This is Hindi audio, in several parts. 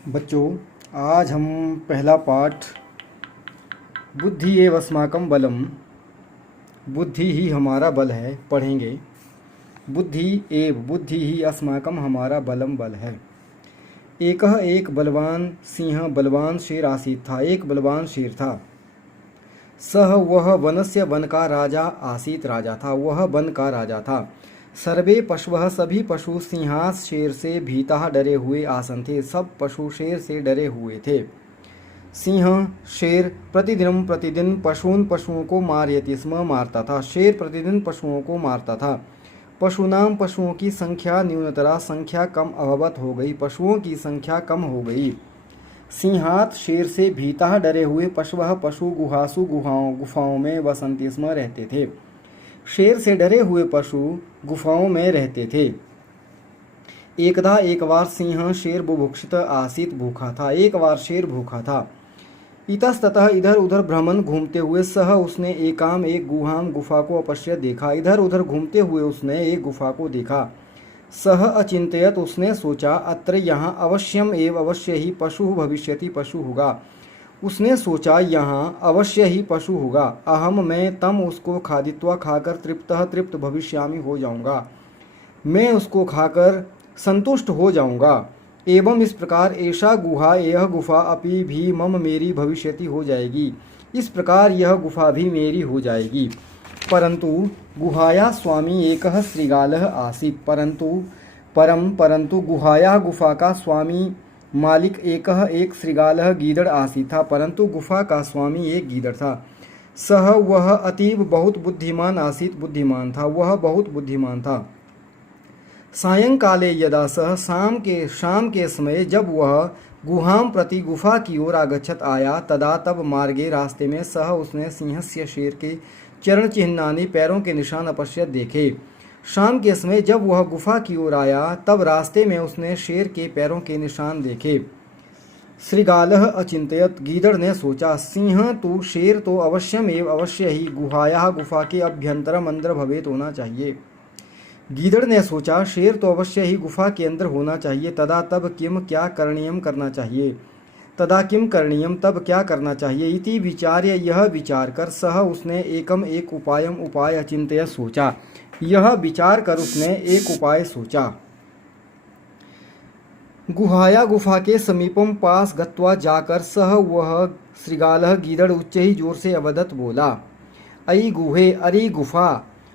बच्चों, आज हम पहला पाठ बुद्धि एव अस्माकं बलम, बुद्धि ही हमारा बल है, पढ़ेंगे। बुद्धि ही अस्माकं हमारा बलम बल है। एक बलवान सिंह बलवान शेर आसीत था। एक बलवान शेर था। सह वह वनस्य वन का राजा आसीत, राजा था, वह वन का राजा था। सर्वे पशवः सभी पशु सिंहास शेर से भीता डरे हुए आसन थे। सब पशु शेर से डरे हुए थे। सिंह शेर प्रतिदिन पशुओं को मारयति स्म, मारता था। शेर प्रतिदिन पशुओं को मारता था। पशुनाम पशुओं की संख्या न्यूनतरा, संख्या कम अभवत हो गई, पशुओं की संख्या कम हो गई। सिंहात शेर से भीता डरे हुए पशवः पशु गुहासु गुफाओं में वसंती स्म, रहते थे। शेर से डरे हुए पशु गुफाओं में रहते थे। एकदा एक बार सिंह शेर बुभुक्षित आसीत, भूखा था। एक बार शेर भूखा था। इतस्ततः इधर उधर भ्रमण घूमते हुए सह उसने एकाम एक गुहाम गुफा को अपश्य देखा। इधर उधर घूमते हुए उसने एक गुफा को देखा। सह अचिंतयत उसने सोचा, अत्र यहाँ अवश्यम एव अवश्य ही पशु भविष्यति, पशु होगा। उसने सोचा यहाँ अवश्य ही पशु होगा। अहम मैं तम उसको खादित्वा खाकर तृप्त भविष्यामि हो जाऊंगा, मैं उसको खाकर संतुष्ट हो जाऊंगा। एवं इस प्रकार ऐसा गुहा यह गुफा अपि भी मम मेरी भविष्यति हो जाएगी, इस प्रकार यह गुफा भी मेरी हो जाएगी। परंतु गुहाया स्वामी एकः श्रृगालः आसीत्, परंतु गुहाया गुफा का स्वामी मालिक एक श्रृगालः गीदड़ आसीत् था। परंतु गुफा का स्वामी एक गीदड़ था। सह वह अतीब बहुत बुद्धिमान आसीत्, बुद्धिमान था, वह बहुत बुद्धिमान था। सायंकाले यदा सह शाम के समय जब वह गुहाम प्रति गुफा की ओर आगच्छत आया, तदा तब मार्गे रास्ते में सह उसने सिंहस्य शेर के चरण चिह्नानि पैरों के निशान अपश्यत देखे। शाम के समय जब वह गुफा की ओर आया तब रास्ते में उसने शेर के पैरों के निशान देखे। श्रृगालः अचिंतयत, गीदड़ ने सोचा, सिंह तो शेर तो अवश्यम एव अवश्य ही गुहाया गुफा के अभ्यंतरम अंदर भवेत होना चाहिए। गीदड़ ने सोचा, शेर तो अवश्य ही गुफा के अंदर होना चाहिए। तदा तब किम क्या करणीयम करना चाहिए, तदा किम करणीयम तब क्या करना चाहिए। इति विचार्य यह विचार कर सह उसने एक उपाय अचिंत्य सोचा। यह विचार कर उसने एक उपाय सोचा। गुहाया गुफा के समीपम पास गत्वा जाकर सह वह श्रृगालः गीदड़ उच्च ही जोर से अवदत बोला, अयि गुहे, अरे गुफा,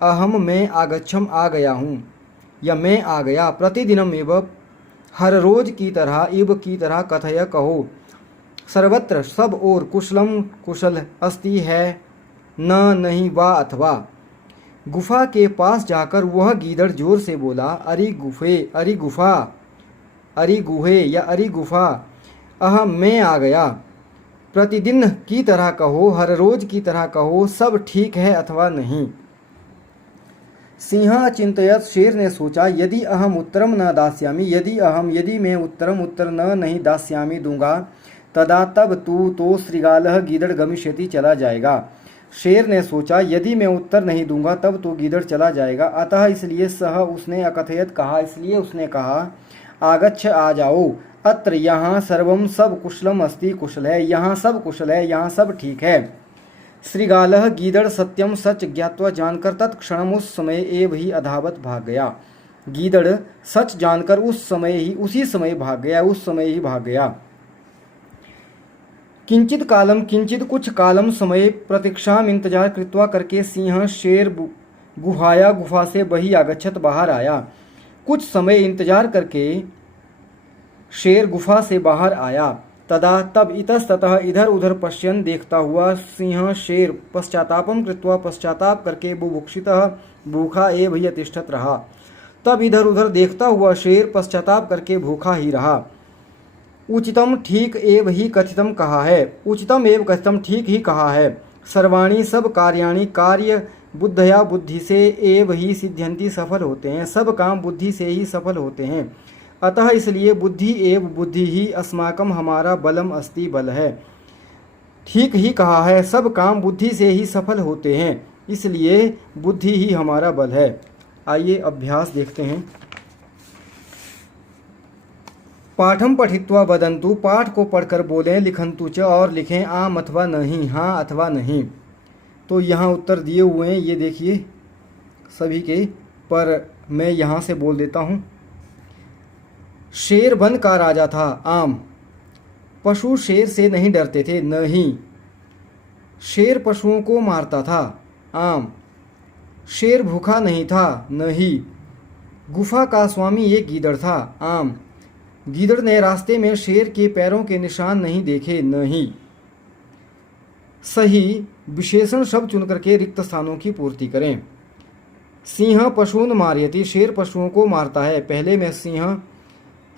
अहम मैं आगच्छम, आ गया हूँ, या मैं आ गया। प्रतिदिनम एवं हर रोज की तरह कथय कहो, सर्वत्र सब और कुशलम कुशल अस्ति है, न नहीं वा अथवा। गुफा के पास जाकर वह गीदड़ जोर से बोला, अरे गुफा, अरे गुहे या अरे गुफा, अहम मैं आ गया। प्रतिदिन की तरह कहो, हर रोज की तरह कहो, सब ठीक है अथवा नहीं। सिंह चिंतयत, शेर ने सोचा, यदि अहम उत्तरम न दास्यामि, यदि मैं उत्तर नहीं दास्यामि दूंगा, तदा तब तू तो श्रृगालः गीदड़ गमिष्यति, चला जाएगा। शेर ने सोचा, यदि मैं उत्तर नहीं दूंगा तब तो गीदड़ चला जाएगा। अतः इसलिए सह उसने अकथयत कहा, इसलिए उसने कहा, आगच्छ, आ जाओ, अत्र यहाँ सर्वम सब कुशलम अस्ति, कुशल है, यहाँ सब कुशल है, यहाँ सब ठीक है। श्रृगालः गीदड़ सत्यम, सच ज्ञात्वा जानकर तत्क्षणम उस समय एव ही अधावत, भाग गया। गीदड़ सच जानकर उसी समय भाग गया। किंचित कुछ कालम समय प्रतीक्षाम इंतजार कृत्वा करके सिंह शेर गुहाया गुफा से बही आगच्छत, बाहर आया। कुछ समय इंतजार करके शेर गुफा से बाहर आया। तदा तब इतस्ततः इधर उधर पश्यन, देखता हुआ सिंह शेर पश्चातापम कृत्वा, पश्चाताप करके बुभुक्षितः, भूखा एव ही अतिष्ठत रहा। तब इधर उधर देखता हुआ शेर पश्चाताप करके भूखा ही रहा। उचितम ठीक एव ही कथितम कहा है, उचितम एव कथितम ठीक ही कहा है। सर्वाणी सब कार्याणि, कार्य बुद्धया बुद्धि से एव ही सिद्ध्यंति, सफल होते हैं, सब काम बुद्धि से ही सफल होते हैं। अतः इसलिए बुद्धि एव बुद्धि ही अस्माकम हमारा बलम अस्ति, बल है। ठीक ही कहा है, सब काम बुद्धि से ही सफल होते हैं, इसलिए बुद्धि ही हमारा बल है। आइए अभ्यास देखते हैं। पाठम पठित्वा वदंतु, पाठ को पढ़कर बोलें, लिखंतु च, और लिखें आम अथवा नहीं, हाँ अथवा नहीं। तो यहाँ उत्तर दिए हुए हैं, ये देखिए सभी के, पर मैं यहाँ से बोल देता हूँ। शेर वन का राजा था, आम। पशु शेर से नहीं डरते थे, नहीं। शेर पशुओं को मारता था, आम। शेर भूखा नहीं था, नहीं। गुफा का स्वामी एक गीदड़ था, आम। गीदड़ ने रास्ते में शेर के पैरों के निशान नहीं देखे, नहीं। सही विशेषण शब्द चुनकर के रिक्त स्थानों की पूर्ति करें। सिंह पशून मारयति, शेर पशुओं को मारता है। पहले में सिंह,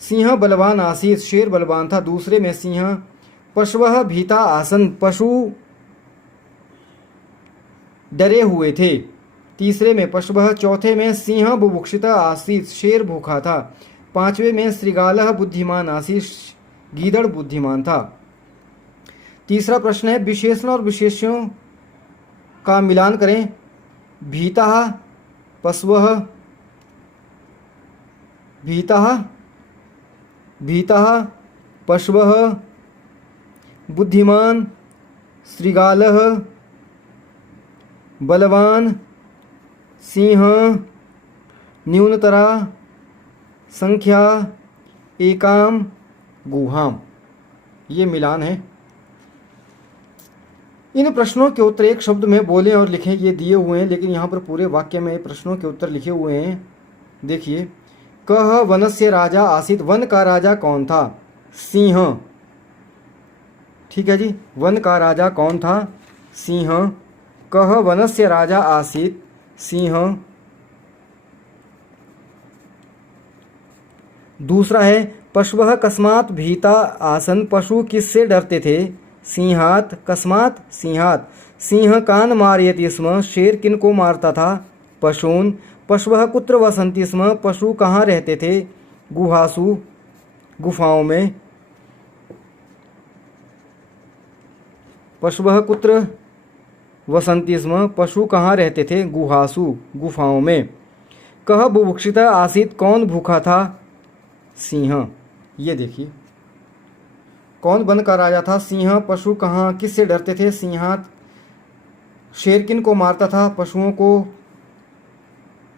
सिंह बलवान आसीत, शेर बलवान था। दूसरे में सिंह, पशवः भीता आसन, पशु डरे हुए थे। तीसरे में पशवः। चौथे में सिंह बुभुक्षिता आसीत, शेर भूखा था। पांचवें में श्रृगालः बुद्धिमान आसीत, गीदड़ बुद्धिमान था। तीसरा प्रश्न है, विशेषण और विशेष्यों का मिलान करें। भीतः पशवः, भीतः, भीतः पशवः, बुद्धिमान, श्रृगालः, बलवान, सिंह, न्यूनतरा, संख्या, एकाम, गुहाम, ये मिलान है। इन प्रश्नों के उत्तर एक शब्द में बोलें और लिखें, ये दिए हुए हैं, लेकिन यहाँ पर पूरे वाक्य में प्रश्नों के उत्तर लिखे हुए हैं। देखिए, कह वनस्य राजा आसीत, वन का राजा कौन था? सिंह। ठीक है जी, वन का राजा कौन था? सिंह। कह वनस्य राजा आसीत, सिंह। दूसरा है, पशवः कस्मात् भीता आसन, पशु किससे डरते थे? सिंहात। कस्मात्? सिंहात। सिंह कान मारयति स्म, शेर किन को मारता था? पशून। पशवः कुत्र वसन्ति स्म, पशु कहाँ रहते थे? गुहासु, गुफाओं में। पशवः कुत्र वसन्ति स्म, पशु कहाँ रहते थे? गुहासु, गुफाओं में। कह बुभुक्षिता आसीत, कौन भूखा था? सिंह। ये देखिए, कौन वन का राजा था? सिंह। पशु कहाँ, किससे डरते थे? सिंहात। शेर किन को मारता था? पशुओं को।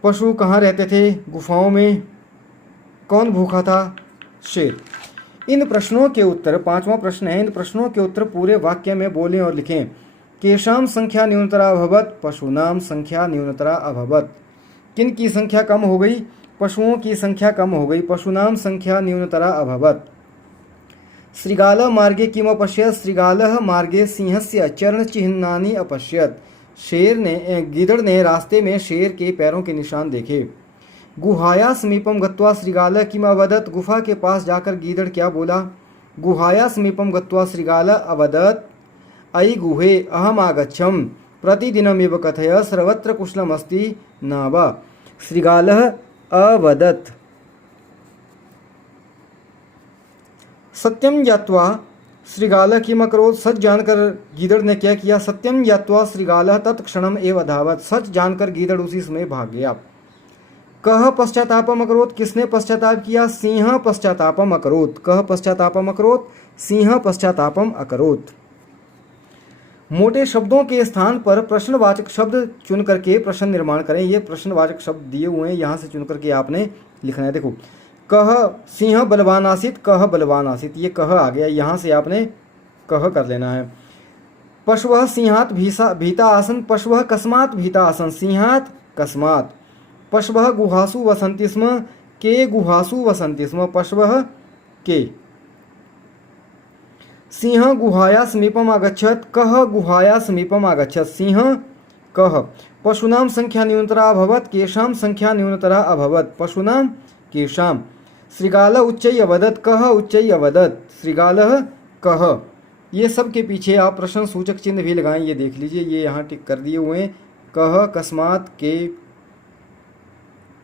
पशु कहाँ रहते थे? गुफाओं में। कौन भूखा था? शेर। इन प्रश्नों के उत्तर, पांचवा प्रश्न है, इन प्रश्नों के उत्तर पूरे वाक्य में बोलें और लिखें। केशाम संख्या न्यूनतरा अभवत, पशूनाम संख्या न्यूनतरा अभवत। किन की संख्या कम हो गई? पशुओं की संख्या कम हो गई। पशूनाम संख्या न्यूनतरा अभवत। श्रृगालः मार्गे किम अपश्यत, श्रृगालः मार्गे सिंहस्य चरण चिह्नानि अपश्यत। शेर ने, गीदड़ ने रास्ते में शेर के पैरों के निशान देखे। गुहाया समीपम गत्वा श्रृगालः किम अवदत, गुफा के पास जाकर गीदड़ क्या बोला? गुहाया समीपम गत्वा श्रृगालः अवदत, अयि गुहे अहम आगच्छम प्रतिदिनमेव कथय सर्वत्र कुशलमस्ति न वा। श्रृगालः अवदत। सत्यम ज्ञात्वा श्रृगालः किम अकरोत्, सच जानकर गीदड़ ने क्या किया? सत्यम ज्ञात्वा श्रृगालः तत्क्षणम एव अधावत, सच जानकर गीदड़ उसी समय भाग गया। कह पश्चातापम अकरोत्, किसने पश्चाताप किया? सिंह पश्चातापम अकरोत्। कह पश्चातापम अकरोत्, सिंह पश्चातापम अकरोत्। मोटे शब्दों के स्थान पर प्रश्नवाचक शब्द चुन करके प्रश्न निर्माण करें। ये प्रश्नवाचक शब्द दिए हुए हैं, यहाँ से चुन करके आपने लिखना है। देखो, कह सिंह बलवान आसीत, कह बलवान आसीत, ये कह आ गया, यहाँ से आपने कह कर लेना है। पशवः सिंहात भीता आसन, पशवः कस्मात् भीता आसन, सिंहात कस्मात्। पशवः गुहासु वसन्ति स्म, के गुहासु वसन्ति स्म, पशवः के। सिंह गुहाया समीपम आगच्छत, कह गुहाया समीपम आगच्छत, सिंह कह। पशूनाम संख्या न्यूनतरा अभवत, केशाम संख्या न्यूनतरा अभवत, पशूनाम केशाम। श्रृगालः उच्चै अवदत, कह उच्चै अवदत, श्रृगालः कह। ये सब के पीछे आप प्रश्न सूचक चिन्ह भी लगाएं, ये देख लीजिए, ये यहाँ टिक कर दिए हुए हैं। कह, कस्मात, के,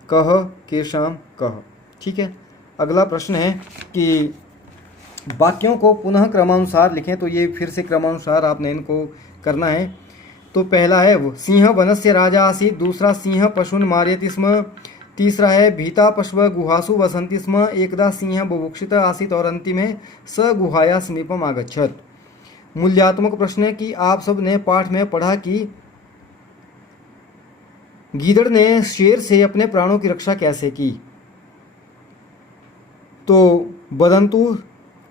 कह, केशाम, कह। ठीक है, अगला प्रश्न है कि वाक्यों को पुनः क्रमानुसार लिखें। तो ये फिर से क्रमानुसार आपने इनको करना है। तो पहला है, सिंह वनस्य राजा आसीत। दूसरा, सिंह पशून मारयति स्म। तीसरा है भीता पशव गुहासु वसंति स्म एकदा सिंह बुभुक्षित आसीत और अंतिमे स गुहाया समीपम आगच्छत। मूल्यात्मक प्रश्न है कि आप सब ने पाठ में पढ़ा कि गीदड़ ने शेर से अपने प्राणों की रक्षा कैसे की। तो बदंतु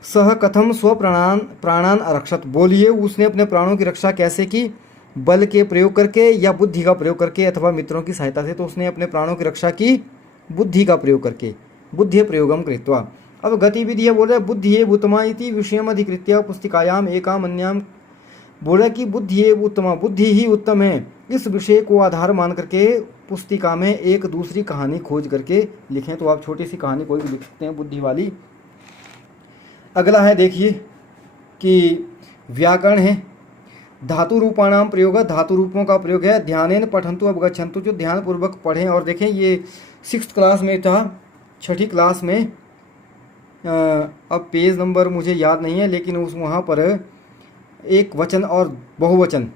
सह कथम स्व प्राणान आरक्षत, बोलिए उसने अपने प्राणों की रक्षा कैसे की, बल के प्रयोग करके या बुद्धि का प्रयोग करके अथवा मित्रों की सहायता से। तो उसने अपने प्राणों की रक्षा की बुद्धि का प्रयोग करके, बुद्धि प्रयोगम कृत्वा। अब गतिविधि है, बोल रहे बुद्धि उत्तमा इति विषयम अधिकृत्य पुस्तिकायाम एकाम अन्याम, बोल रहे कि बुद्धि उत्तमा, बुद्धि ही उत्तम है, इस विषय को आधार मान करके पुस्तिका में एक दूसरी कहानी खोज करके लिखें। तो आप छोटी सी कहानी कोई भी लिख सकते हैं बुद्धि वाली। अगला है देखिए कि व्याकरण है, धातु रूपाणाम प्रयोग, धातु रूपों का प्रयोग है। ध्यानेन पठंतु अवगच्छन्तु, जो ध्यान पूर्वक पढ़ें और देखें। ये 6th क्लास में था, 6ठी क्लास में, अब पेज नंबर मुझे याद नहीं है, लेकिन उस वहाँ पर एक वचन और बहुवचन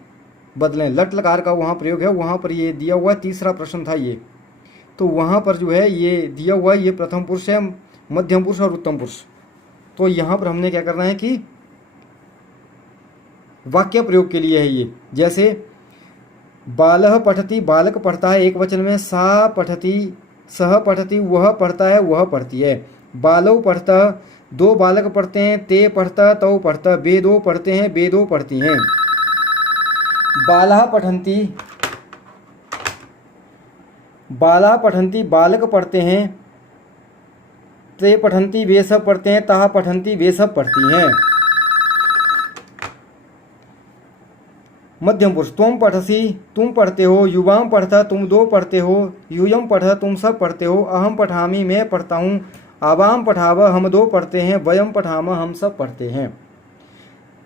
बदलें, लट लकार का वहाँ प्रयोग है, वहाँ पर ये दिया हुआ है। तीसरा प्रश्न था ये, तो वहाँ पर जो है ये दिया हुआ है, ये प्रथम पुरुष है, मध्यम पुरुष और उत्तम पुरुष। तो यहाँ पर हमने क्या करना है कि वाक्य प्रयोग के लिए है ये। जैसे बालह पठति, बालक पढ़ता है एक वचन में, सा पठति, सह पठति, वह पढ़ता है, वह पढ़ती है। बालव पढ़ता, दो बालक पढ़ते हैं, ते पढ़ता, तौ पढ़ता, बे दो पढ़ते हैं, बे दो पढ़ती हैं। बाला पठंती, बाला पठंती, बालक पढ़ते हैं, ते पठंती, वे सब पढ़ते हैं, ताहा पठंती, वे सब पढ़ती हैं। मध्यम पुरुष, तुम पठसी, तुम पढ़ते हो, युवाम पढ़ता, तुम दो पढ़ते हो, यूयम पढ़ा, तुम सब पढ़ते हो, अहम पठामी, मैं पढ़ता हूँ, आवाम पठाव, हम दो पढ़ते हैं, वयम पठाम, हम सब पढ़ते हैं।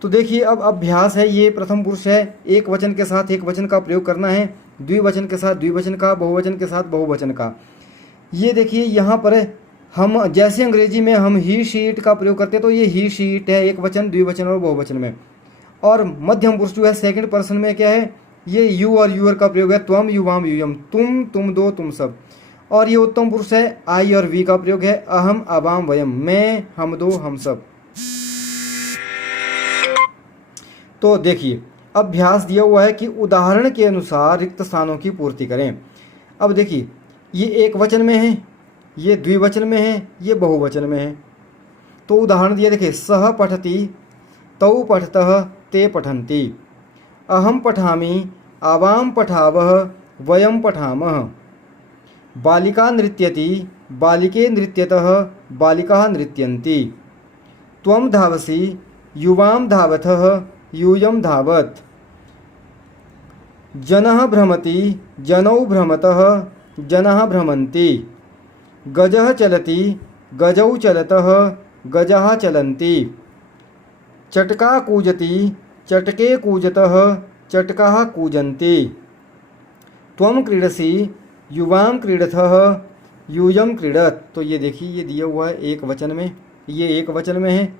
तो देखिए अब अभ्यास है, ये प्रथम पुरुष है, एक वचन के साथ एक वचन का प्रयोग करना है, द्विवचन के साथ द्विवचन का, बहुवचन के साथ बहुवचन का। ये देखिए यहाँ पर हम जैसे अंग्रेजी में हम ही शीट का प्रयोग करते हैं, तो ये ही शीट है एक वचन, द्विवचन और बहुवचन में। और मध्यम पुरुष जो है सेकंड पर्सन में क्या है, ये यू और यूअर का प्रयोग है, त्वम युवाम यूयम, तुम दो तुम सब। और ये उत्तम पुरुष है, आई और वी का प्रयोग है, अहम अवाम वयम, मैं हम दो हम सब। तो देखिए अभ्यास दिया हुआ है कि उदाहरण के अनुसार रिक्त स्थानों की पूर्ति करें। अब देखिए ये एक वचन में है, ये द्विवचन में है, ये बहुवचन में है। तो उदाहरण दिया देखिए, सह पठति, तौ पठतः, ते पठन्ति, अहम पठामि, आवाम पठावः, वयम पठामः। बालिका नृत्यति, बालिके नृत्यतः, बालिकाः नृत्यन्ति। त्वं धावसि, युवां धावतः, यूयं धावत्। जनः भ्रमति, जनौ भ्रमतः, जनाः भ्रमन्ति। गजः चलति, गजौ चलतः, गजाः चलन्ति। चटका कूजति, चटके कूजतः, चटकाः कूजन्ति। त्वं क्रीडसि, युवां क्रीडतः, यूयं क्रीडत्। तो ये देखिए ये दिया हुआ है एक वचन में, ये एक वचन में है,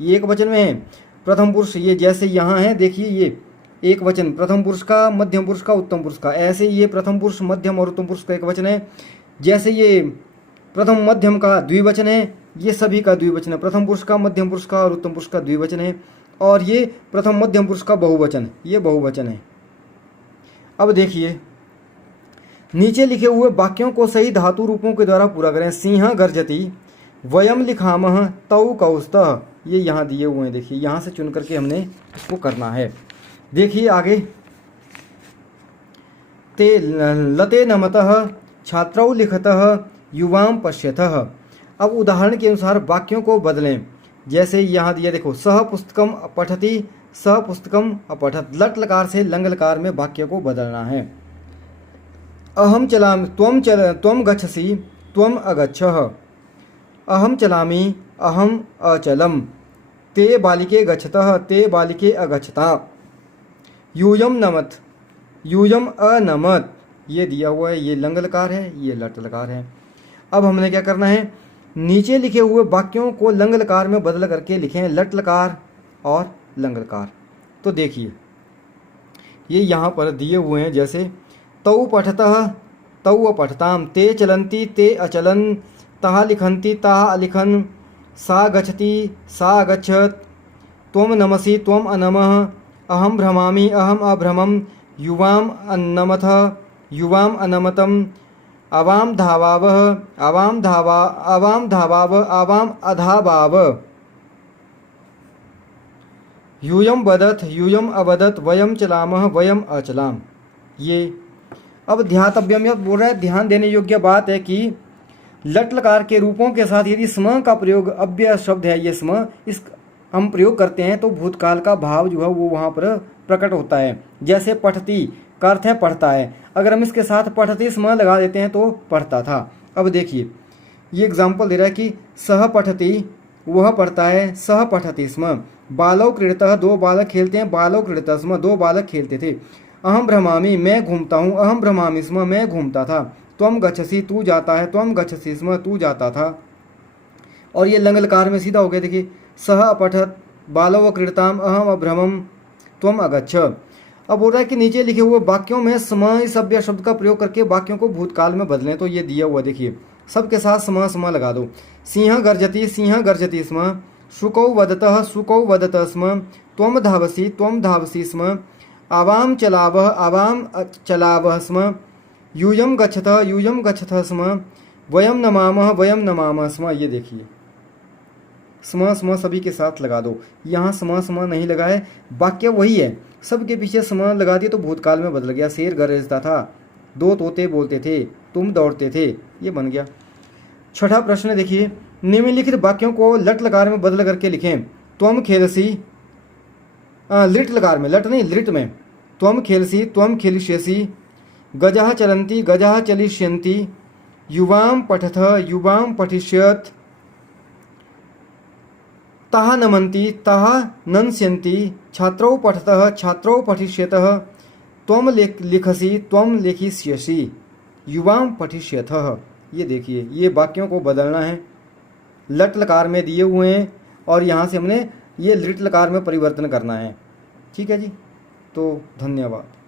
ये एक वचन में है प्रथम पुरुष। ये जैसे यहाँ है देखिए, ये एक वचन प्रथम पुरुष का, मध्यम पुरुष का, उत्तम पुरुष का। ऐसे ये प्रथम पुरुष, मध्यम और उत्तम पुरुष का एक वचन है। जैसे ये प्रथम मध्यम का द्विवचन है, ये सभी का द्विवचन है, प्रथम पुरुष का, मध्यम पुरुष का और उत्तम पुरुष का द्विवचन है। और ये प्रथम मध्यम पुरुष का बहुवचन, ये बहुवचन है। अब देखिए नीचे लिखे हुए वाक्यों को सही धातु रूपों के द्वारा पूरा करें। सिंह गर्जति, वयम लिखामः, तौ कौस्तः। ये यहाँ दिए हुए हैं, देखिए यहाँ से चुन करके हमने इसको करना है। देखिए आगे, ते लते नमतः, छात्रौ लिखतः, युवां पश्यतः। अब उदाहरण के अनुसार वाक्यों को बदलें। जैसे यहाँ दिया देखो, सह पुस्तकम पठति, सह पुस्तकम अपठत। लट लकार से लंग लकार में वाक्य को बदलना है। अहम चलामि, त्वं गच्छसि, त्वं अगच्छः। अहम चलामि, अहम अचलम। ते बालिके गच्छतः, ते बालिके अगच्छता। यूयम नमत, यूयम अनमत। ये दिया हुआ है, ये लंग लकार है, ये लट लकार है। अब हमने क्या करना है, नीचे लिखे हुए वाक्यों को लंग लकार में बदल करके लिखें, लट लकार और लंग लकार। तो देखिए ये यहाँ पर दिए हुए हैं, जैसे तौ पठतः, तौ पठताम। ते चलन्ति ते अचलन, तः लिखन्ति ताः अलिखन्, सा गच्छति सा अगच्छत्, त्वं नमसि त्वम् अनमः, अहं भ्रमामि अहम् अभ्रमं, युवाम् अन्नमथ युवाम् अनमतम्, आवां धावावः आवां धावाव आवां अधावाव, यूयं वदत् यूयम् अवदत्, वयं चलामः वयम अचलाम। ये अब ध्यातव्यम, यह बोल रहा है ध्यान देने योग्य बात है कि लट लकार के रूपों के साथ यदि स्म का प्रयोग, अव्यय शब्द है ये स्म, इस हम प्रयोग करते हैं तो भूतकाल का भाव जो है वो वहाँ पर प्रकट होता है। जैसे पठती का अर्थ है पढ़ता है, अगर हम इसके साथ पठती स्म लगा देते हैं तो पढ़ता था। अब देखिए ये एग्जाम्पल दे रहा है कि सह पठती वह पढ़ता है, सह पठती स्म। बालौ क्रीडतः दो बालक खेलते हैं, बालौ क्रीडतः स्म दो बालक खेलते थे। अहम भ्रमामि मैं घूमता हूँ, अहम भ्रमामि स्म मैं घूमता था। त्वम गच्छसि तू जाता है, त्वम गच्छसि स्म तू जाता था। और ये लंग लकार में सीधा हो गया, देखिए सह अपठत बालव क्रीडताम, अहम अभ्रमम त्वम अगच्छ। अब बोल रहा है कि नीचे लिखे हुए वाक्यों में स्म इस अव्यय शब्द का प्रयोग करके वाक्यों को भूतकाल में बदलें। तो ये दिया हुआ देखिए, सबके साथ स्म लगा दो। सिंह गर्जति स्म, शुकौ वदतः वदतः स्म, त्वम धावसि स्म, आवाम चलावः स्म, यूयं गच्छतः स्म, वयम नमामः स्म। ये देखिए स्म सभी के साथ लगा दो। यहाँ स्म नहीं लगा है, वाक्य वही है, सबके पीछे स्म लगा दिया तो भूतकाल में बदल गया। शेर गरजता था, दो तोते बोलते थे, तुम दौड़ते थे, ये बन गया। छठा प्रश्न देखिए, निम्नलिखित वाक्यों को लट लकार में बदल करके लिखें। त्वम खेलसी, लिट लकार में, लट नहीं लिट में, त्वम खेलसी त्वम खेलिष्यसि, गजः चलन्ति गजः चलिष्यन्ति, युवां पठथ युवां पठिष्यत्, ताः नमन्ति ताः नन्स्यन्ति, छात्रौ पठतः छात्रौ पठिष्यतः, त्वम लिखसि त्वम लिखिष्यसि, युवां पठिष्यथः। ये देखिए ये वाक्यों को बदलना है, लट लकार में दिए हुए हैं और यहाँ से हमने ये लिट लकार में परिवर्तन करना है। ठीक है जी, तो धन्यवाद।